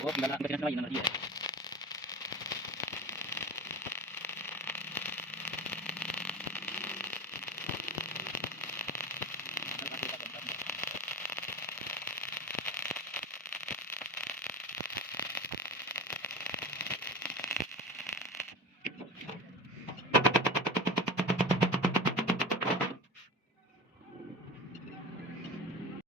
Oo, tinggal na kasi na yun ang energy eh.